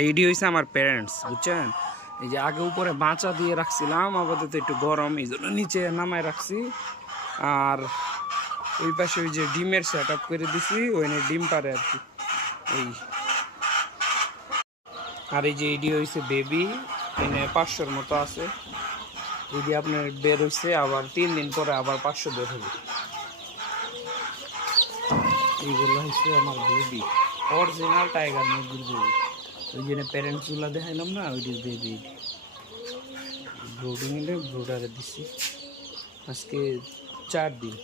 এইটি হয়েছে আমার প্যারেন্টস, বুঝছেন? এই যে আগে উপরে বাঁচা দিয়ে রাখছিলাম, আপাতত একটু গরম, এই জন্য নিচে নামায় রাখছি। আর ওই পাশে ওই যে ডিমের সেট আপ করে দিছি, ওইখানে ডিম পারে আর কি। এই আর এই যে এইটি হয়েছে বেবি, এখানে 500-র মতো আছে। যদি আপনার বের হয়েছে, আবার 3 দিন পরে আবার 500 বের হবে। এইগুলো হচ্ছে আমার বেবি, অরিজিনাল টাইগার মুরগির বেবি। ওই জন্য প্যারেন্টসগুলো দেখাইলাম না, ওইটি বেবি। ব্রুডিং এলে ব্রুডারে দিছি আজকে 4 দিন।